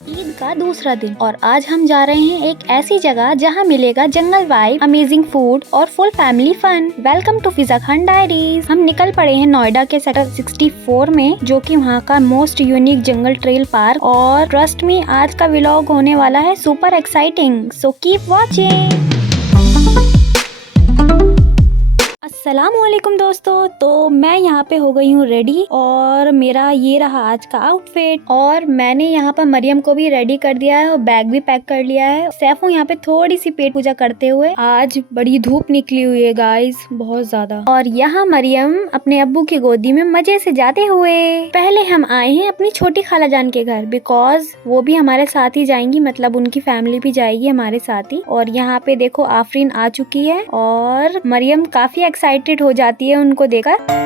ईद का दूसरा दिन और आज हम जा रहे हैं एक ऐसी जगह जहां मिलेगा जंगल वाइब, अमेजिंग फूड और full family fun. Welcome to Fiza Khan diaries. हम निकल पड़े हैं नोएडा के सेक्टर 64 में, जो कि वहां का मोस्ट यूनिक जंगल ट्रेल पार्क। और ट्रस्ट मी, आज का व्लॉग होने वाला है super exciting, so keep watching. अस्सलामुअलैकुम दोस्तों, तो मैं यहाँ पे हो गई हूँ रेडी और मेरा ये रहा आज का आउटफिट। और मैंने यहाँ पर मरियम को भी रेडी कर दिया है और बैग भी पैक कर लिया है। सैफू यहाँ पे थोड़ी सी पेट पूजा करते हुए। आज बड़ी धूप निकली हुई है गाइस, बहुत ज्यादा। और यहाँ मरियम अपने अब्बू की गोदी में मजे से जाते हुए। पहले हम आए हैं अपनी छोटी खाला जान के घर, बिकॉज वो भी हमारे साथ ही जाएंगी, मतलब उनकी फैमिली भी जाएगी हमारे साथ ही। और यहाँ पे देखो आफरीन आ चुकी है और मरियम काफी एक्साइटेड हो जाती है उनको देखकर।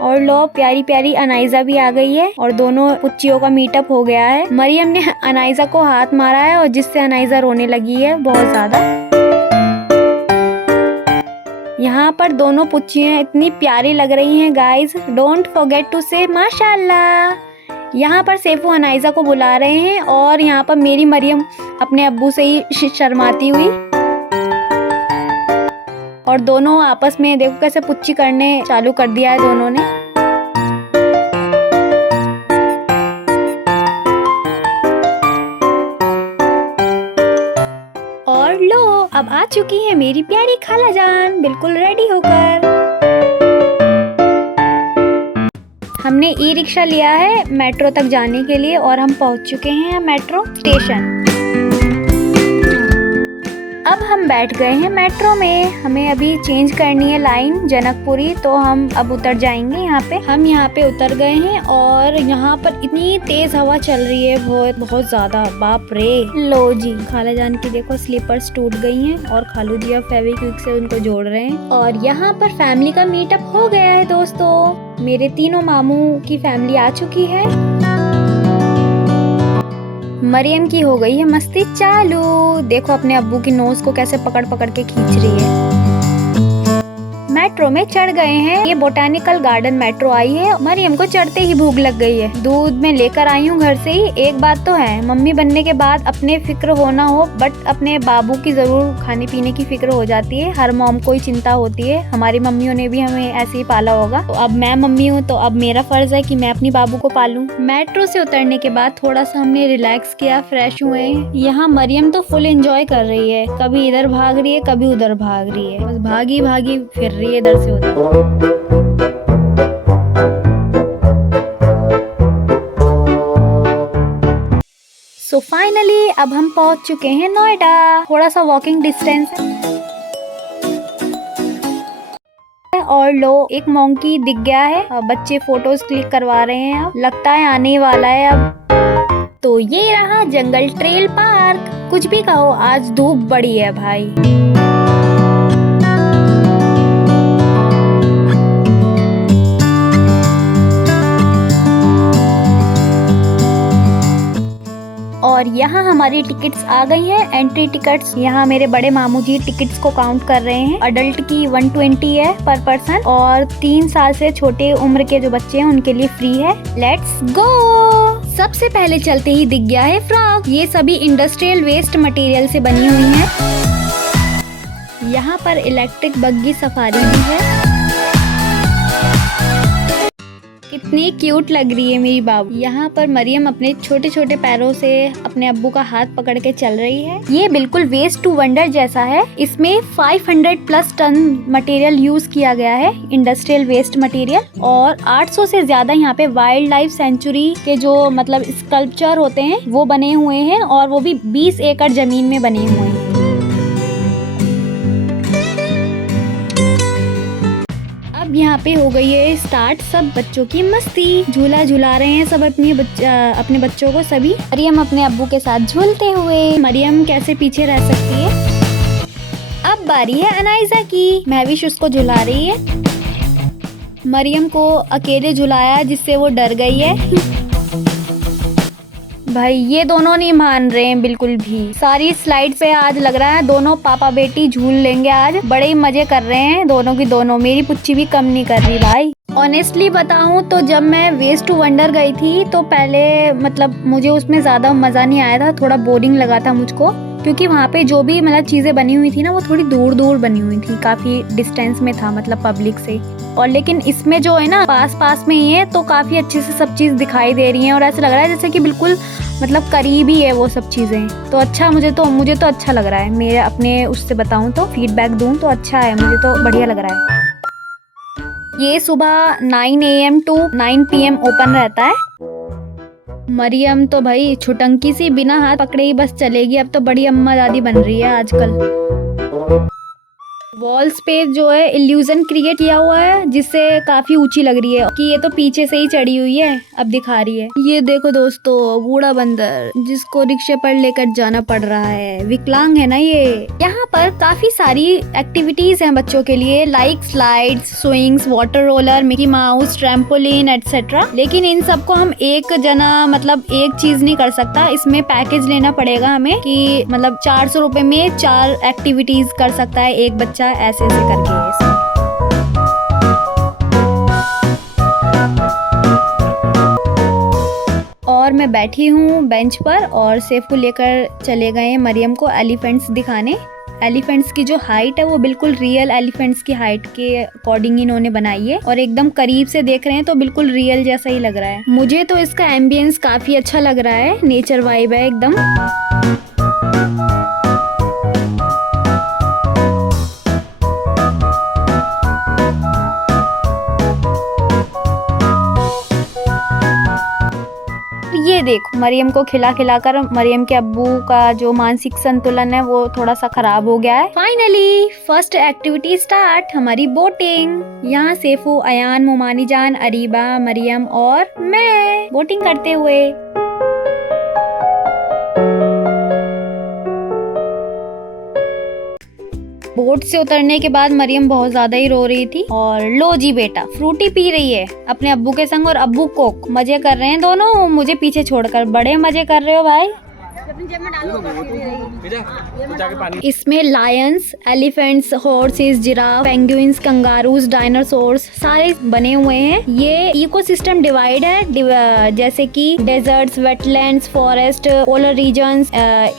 और लो, प्यारी प्यारी अनाइजा भी आ गई है और दोनों पुच्चियों का मीटअप हो गया है। मरियम ने अनाइजा को हाथ मारा है और जिससे अनाइजा रोने लगी है बहुत ज्यादा। यहाँ पर दोनों पुच्चियां इतनी प्यारी लग रही हैं गाइज, डोंट फॉरगेट टू से माशाल्लाह। यहाँ पर सैफू अनाइजा को बुला रहे हैं और यहाँ पर मेरी मरियम अपने अब्बू से ही शर्माती हुई। और दोनों आपस में देखो कैसे पुच्ची करने चालू कर दिया है दोनों ने। और लो, अब आ चुकी है मेरी प्यारी खाला जान बिल्कुल रेडी होकर। हमने ई रिक्शा लिया है मेट्रो तक जाने के लिए और हम पहुंच चुके हैं मेट्रो स्टेशन। अब हम बैठ गए हैं मेट्रो में। हमें अभी चेंज करनी है लाइन जनकपुरी, तो हम अब उतर जाएंगे यहाँ पे। हम यहाँ पे उतर गए हैं और यहाँ पर इतनी तेज हवा चल रही है, बहुत ज्यादा, बाप रे। लो जी, खाला जान की देखो स्लीपर्स टूट गई हैं और खालू जी अब फेविक्विक से उनको जोड़ रहे हैं। और यहाँ पर फैमिली का मीटअप हो गया है दोस्तों। मेरे तीनों मामू की फैमिली आ चुकी है। मरियम की हो गई है मस्ती चालू, देखो अपने अब्बू की नोज को कैसे पकड़ पकड़ के खींच रही है। मेट्रो में चढ़ गए हैं, ये बोटानिकल गार्डन मेट्रो आई है। मरियम को चढ़ते ही भूख लग गई है, दूध में लेकर आई हूँ घर से ही। एक बात तो है, मम्मी बनने के बाद अपने फिक्र हो ना हो, बट अपने बाबू की जरूर खाने पीने की फिक्र हो जाती है। हर मॉम को ही चिंता होती है, हमारी मम्मियों ने भी हमें ऐसे ही पाला होगा। तो अब मैं मम्मी हूँ तो अब मेरा फर्ज है कि मैं अपनी बाबू को पालूं। मेट्रो से उतरने के बाद थोड़ा सा हमने रिलैक्स किया, फ्रेश हुए। यहाँ मरियम तो फुल एंजॉय कर रही है, कभी इधर भाग रही है कभी उधर भाग रही है, बस भागी भागी फिर रही है इधर से उधर। सो फाइनली अब हम पहुंच चुके हैं नोएडा, थोड़ा सा वॉकिंग डिस्टेंस है। और लो, एक मोंकी दिख गया है, बच्चे फोटोज क्लिक करवा रहे हैं, अब लगता है आने ही वाला है अब। तो ये रहा जंगल ट्रेल पार्क। कुछ भी कहो, आज धूप बड़ी है भाई। और यहाँ हमारी टिकट्स आ गई हैं, एंट्री टिकट्स। यहाँ मेरे बड़े मामू जी टिकट्स को काउंट कर रहे हैं। अडल्ट की 120 है पर पर्सन और 3 साल से छोटे उम्र के जो बच्चे हैं उनके लिए फ्री है। Let's go. सबसे पहले चलते ही दिख गया है फ्रॉग। ये सभी इंडस्ट्रियल वेस्ट मटेरियल से बनी हुई हैं। यहाँ पर इलेक्ट्रिक बग्गी सफारी भी है। कितनी क्यूट लग रही है मेरी बाबू। यहाँ पर मरियम अपने छोटे छोटे पैरों से अपने अब्बू का हाथ पकड़ के चल रही है। ये बिल्कुल वेस्ट टू वंडर जैसा है। इसमें 500+ टन मटेरियल यूज किया गया है, इंडस्ट्रियल वेस्ट मटेरियल। और 800 से ज्यादा यहाँ पे वाइल्ड लाइफ सेंचुरी के जो मतलब स्कल्पचर होते हैं वो बने हुए हैं, और वो भी 20 एकड़ जमीन में बने हुए हैं। यहाँ पे हो गई है स्टार्ट सब बच्चों की मस्ती। झूला झूला रहे हैं सब अपने बच्चों को सभी। मरियम अपने अब्बू के साथ झूलते हुए। मरियम कैसे पीछे रह सकती है। अब बारी है अनाइजा की, महविश उसको झुला रही है। मरियम को अकेले झुलाया जिससे वो डर गई है। भाई ये दोनों नहीं मान रहे हैं बिल्कुल भी। सारी स्लाइड पे आज लग रहा है दोनों पापा बेटी झूल लेंगे आज। बड़े ही मजे कर रहे हैं दोनों की दोनों। मेरी पुच्ची भी कम नहीं कर रही भाई। ऑनेस्टली बताऊं तो जब मैं वेस्ट टू वंडर गई थी तो पहले मतलब मुझे उसमें ज़्यादा मज़ा नहीं आया था, थोड़ा बोरिंग लगा था मुझको, क्योंकि वहाँ पे जो भी मतलब चीज़ें बनी हुई थी ना वो थोड़ी दूर दूर बनी हुई थी, काफ़ी डिस्टेंस में था मतलब पब्लिक से। और लेकिन इसमें जो है ना पास पास में ही है तो काफ़ी अच्छे से सब चीज़ दिखाई दे रही हैं और ऐसा लग रहा है जैसे कि बिल्कुल मतलब करीब ही है वो सब चीज़ें। तो अच्छा मुझे तो अच्छा लग रहा है, मेरे अपने उससे बताऊँ तो फीडबैक दूँ तो अच्छा है, मुझे तो बढ़िया लग रहा है। ये सुबह 9 AM to 9 PM ओपन रहता है। मरियम तो भाई छुटंकी सी बिना हाथ पकड़े ही बस चलेगी, अब तो बड़ी अम्मा दादी बन रही है आजकल। वॉल्स पे जो है इल्यूजन क्रिएट किया हुआ है जिससे काफी ऊंची लग रही है कि ये तो पीछे से ही चढ़ी हुई है, अब दिखा रही है। ये देखो दोस्तों बूढ़ा बंदर जिसको रिक्शे पर लेकर जाना पड़ रहा है, विकलांग है ना ये। यहाँ पर काफी सारी एक्टिविटीज हैं बच्चों के लिए, like slides, swings, water roller, Mickey mouse, trampoline etcetera. लेकिन इन सबको हम एक जना मतलब एक चीज नहीं कर सकता, इसमें पैकेज लेना पड़ेगा हमें कि मतलब 400 रुपए में 4 एक्टिविटीज कर सकता है एक बच्चा, ऐसे ऐसे करके। और मैं बैठी हूँ बेंच पर और सेफ को लेकर चले गए मरियम को एलिफेंट्स दिखाने। एलिफेंट्स की जो हाइट है वो बिल्कुल रियल एलिफेंट्स की हाइट के अकॉर्डिंग इन्होंने बनाई है और एकदम करीब से देख रहे हैं तो बिल्कुल रियल जैसा ही लग रहा है। मुझे तो इसका एम्बियंस काफी अच्छा लग रहा है, नेचर वाइब है एकदम। ये देखो मरियम को खिला खिला कर मरियम के अब्बू का जो मानसिक संतुलन है वो थोड़ा सा खराब हो गया है। फाइनली फर्स्ट एक्टिविटी स्टार्ट, हमारी बोटिंग। यहाँ सेफू, अयान, मोमानी जान, अरीबा, मरियम और मैं बोटिंग करते हुए। बोट से उतरने के बाद मरियम बहुत ज्यादा ही रो रही थी और लो जी बेटा फ्रूटी पी रही है अपने अब्बू के संग और अब्बू कोक। मजे कर रहे हैं दोनों, मुझे पीछे छोड़कर। बड़े मजे कर रहे हो भाई। इसमें lions, elephants, horses, giraffe, penguins, kangaroos, dinosaurs सारे बने हुए हैं। ये इकोसिस्टम डिवाइड है, जैसे कि deserts, wetlands, forest, polar regions,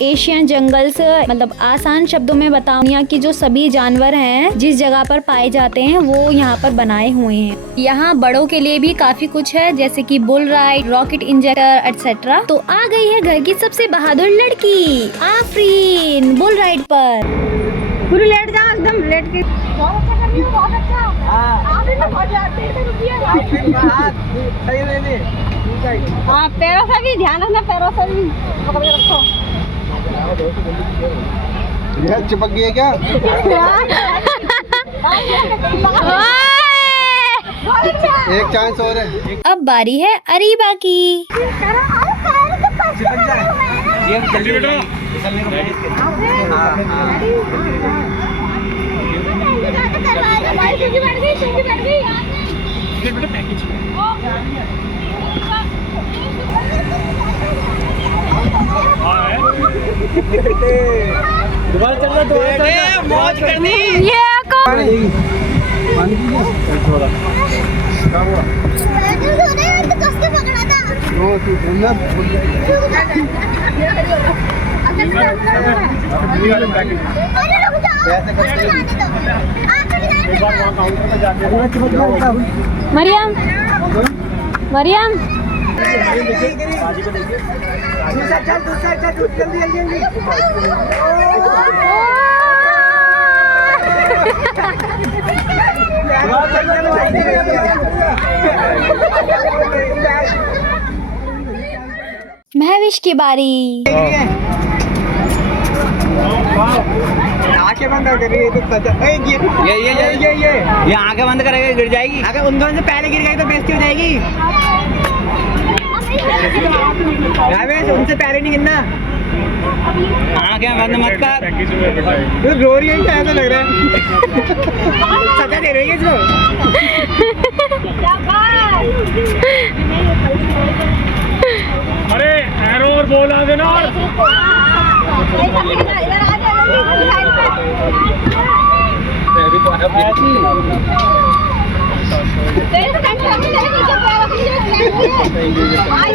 Asian jungles. मतलब आसान शब्दों में बताऊं, दुनिया की जो सभी जानवर हैं जिस जगह पर पाए जाते हैं वो यहाँ पर बनाए हुए हैं। यहाँ बड़ों के लिए भी काफी कुछ है, जैसे कि bull ride, rocket injector etcetera. तो आ गई है घर की सबसे बहादुर लड़की आफरीन बुल राइड पर। पूरी लेट जाओ, एकदम लेट के। बहुत अच्छा। हाँ पैरों से भी ध्यान रखना, पैरों से भी पकड़ रखो। चिपक गई है क्या? एक चांस और है। अब बारी है अरीबा की। ये जल्दी बेटा दोबारा चलना, मौज करनी। ये कौन? मरियम मरियम महविश की बारी। आंखें बंद कर रही है तो ये आंखें बंद करेगा गिर जाएगी। अगर उन दोनों से पहले गिर गई तो बेइज्जती हो जाएगी। उनसे पहले नहीं गिरना। आंखें बंद मत कर। तो रो रही है क्या, ऐसा लग रहा है? सजा दे रही है इसको। अरे एरो और बॉल आ देना। और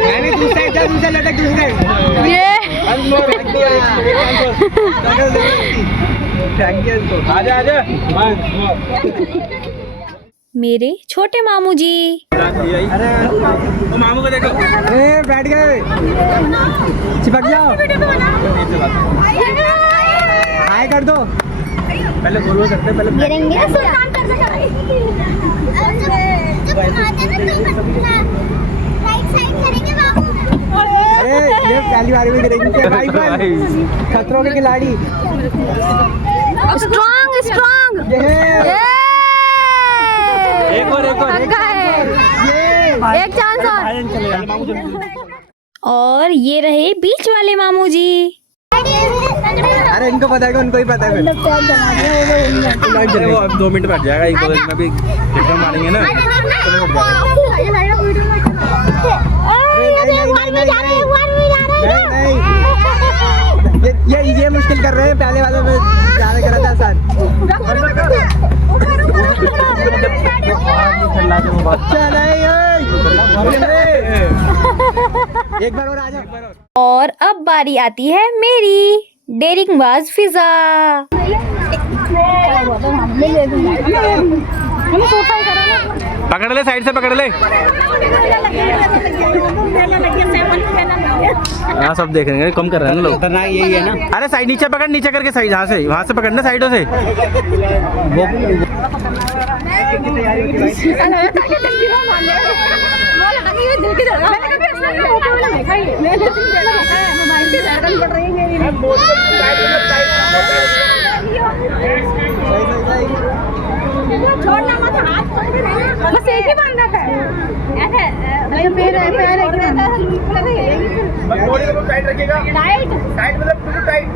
मैंने दूसरा जा, दूसरा लटक, दूसरा आजा आजा। मेरे छोटे मामू जी। अरे वो मामू को देखो, बैठ गए, चिपक जाओ, हाय कर दो। पहले बोलो करते, पहले ये पहली बार भी गिरेंगे भाई, खतरों के खिलाड़ी। Strong strong. एक और एक चांस और ये रहे बीच वाले मामू जी। अरे इनको पता है, उनको ही पता है। वो अब 2 मिनट बैठ जाएगा, एक बगल में भी एकदम मारेंगे ना। ये मुश्किल कर रहे हैं, पहले वाले में ज्यादा करा था आसान। एक बार और आ जाओ। और अब बारी आती है मेरी डेरिंग बाज फिजा। पकड़ ले, साइड से पकड़ ले। हाँ सब देख रहे हैं, कम कर रहे हैं ना लोग। खतरनाक यही है ना। अरे साइड नीचे पकड़, नीचे करके साइड, यहाँ से, वहाँ से पकड़ना साइडों से। छोड़ना मत, हाथ बस एक ही बांध रखा है ऐसे। पैर टाइट रखिएगा, टाइट मतलब बिल्कुल टाइट,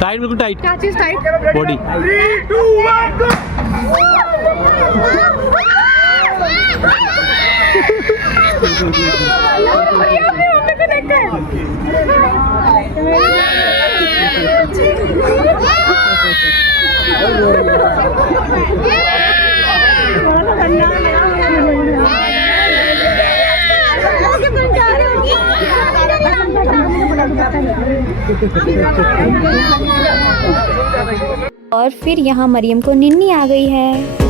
साइड बिल्कुल टाइट। क्या चीज टाइट? बॉडी। 3 2 1 गो। और फिर यहाँ मरियम को निन्नी आ गई है।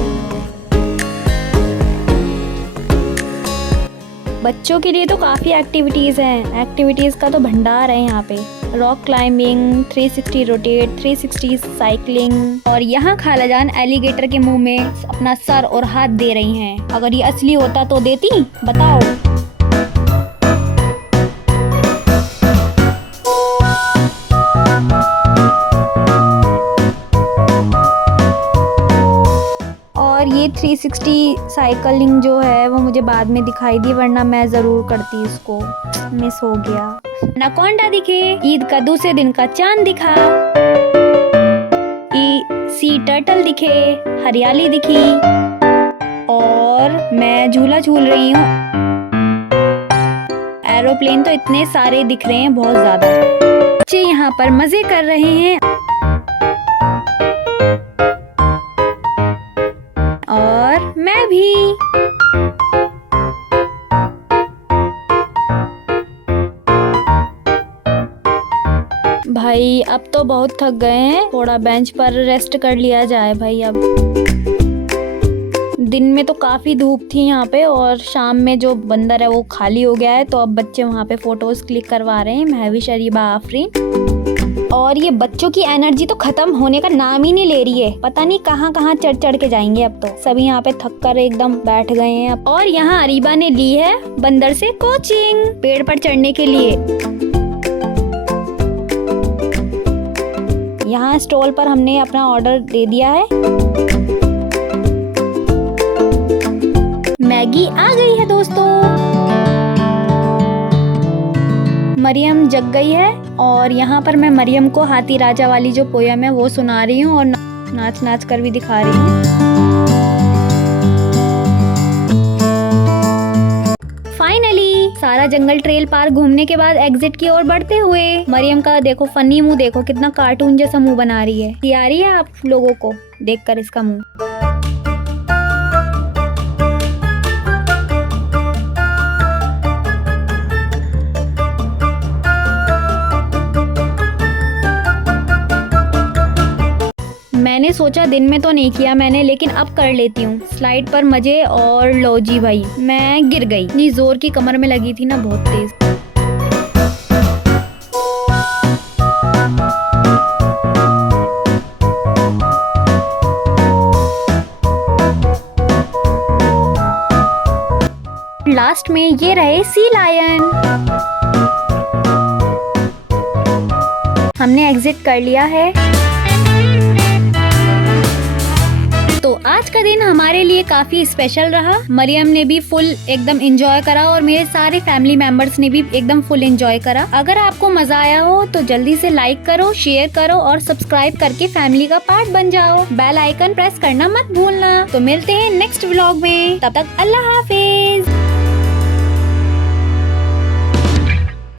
बच्चों के लिए तो काफ़ी एक्टिविटीज़ हैं। एक्टिविटीज़ का तो भंडार है यहाँ पे। Rock climbing, 360 rotate, 360 cycling. और यहाँ खालाजान एलिगेटर के मुंह में अपना सर और हाथ दे रही हैं। अगर ये असली होता तो देती, बताओ। और ये 360 साइकिलिंग जो है वो मुझे बाद में दिखाई दी, वरना मैं ज़रूर करती, इसको मिस हो गया। एनाकोंडा दिखे, ईद का दूसरे दिन का चांद दिखा, सी टर्टल दिखे, हरियाली दिखी, और मैं झूला झूल रही हूँ। एरोप्लेन तो इतने सारे दिख रहे हैं, बहुत ज़्यादा। बच्चे यहाँ पर मज़े कर रहे हैं और मैं भी। भाई अब तो बहुत थक गए हैं, थोड़ा बेंच पर रेस्ट कर लिया जाए भाई। अब दिन में तो काफी धूप थी यहाँ पे, और शाम में जो बंदर है वो खाली हो गया है, तो अब बच्चे वहाँ पे फोटोज क्लिक करवा रहे हैं, महवी, शरीबा, आफरीन। और ये बच्चों की एनर्जी तो खत्म होने का नाम ही नहीं ले रही है। पता नहीं कहाँ कहाँ चढ़ चढ़ के जाएंगे। अब तो सभी यहाँ पे थक कर एकदम बैठ गए हैं अब। और यहाँ अरीबा ने ली है बंदर से कोचिंग पेड़ पर चढ़ने के लिए। यहाँ स्टॉल पर हमने अपना ऑर्डर दे दिया है। मैगी आ गई है दोस्तों। मरियम जग गई है, और यहाँ पर मैं मरियम को हाथी राजा वाली जो पोयम है वो सुना रही हूँ, और नाच नाच कर भी दिखा रही हूँ। फाइनली सारा जंगल ट्रेल पार्क घूमने के बाद एग्जिट की ओर बढ़ते हुए मरियम का देखो फनी मुंह, देखो कितना कार्टून जैसा मुंह बना रही है। ये आ रही है आप लोगों को देखकर इसका मुंह। सोचा दिन में तो नहीं किया मैंने, लेकिन अब कर लेती हूँ। स्लाइड पर मजे और लो जी भाई, मैं गिर गई। इतनी जोर की कमर में लगी थी ना, बहुत तेज। लास्ट में ये रहे सी लायन। हमने एग्जिट कर लिया है। तो आज का दिन हमारे लिए काफी स्पेशल रहा। मरियम ने भी फुल एकदम एंजॉय करा और मेरे सारे फैमिली मेंबर्स ने भी एकदम फुल एंजॉय करा। अगर आपको मजा आया हो तो जल्दी से लाइक करो, शेयर करो और सब्सक्राइब करके फैमिली का पार्ट बन जाओ। बेल आइकन प्रेस करना मत भूलना। तो मिलते हैं नेक्स्ट व्लॉग में, तब तक अल्लाह हाफिज।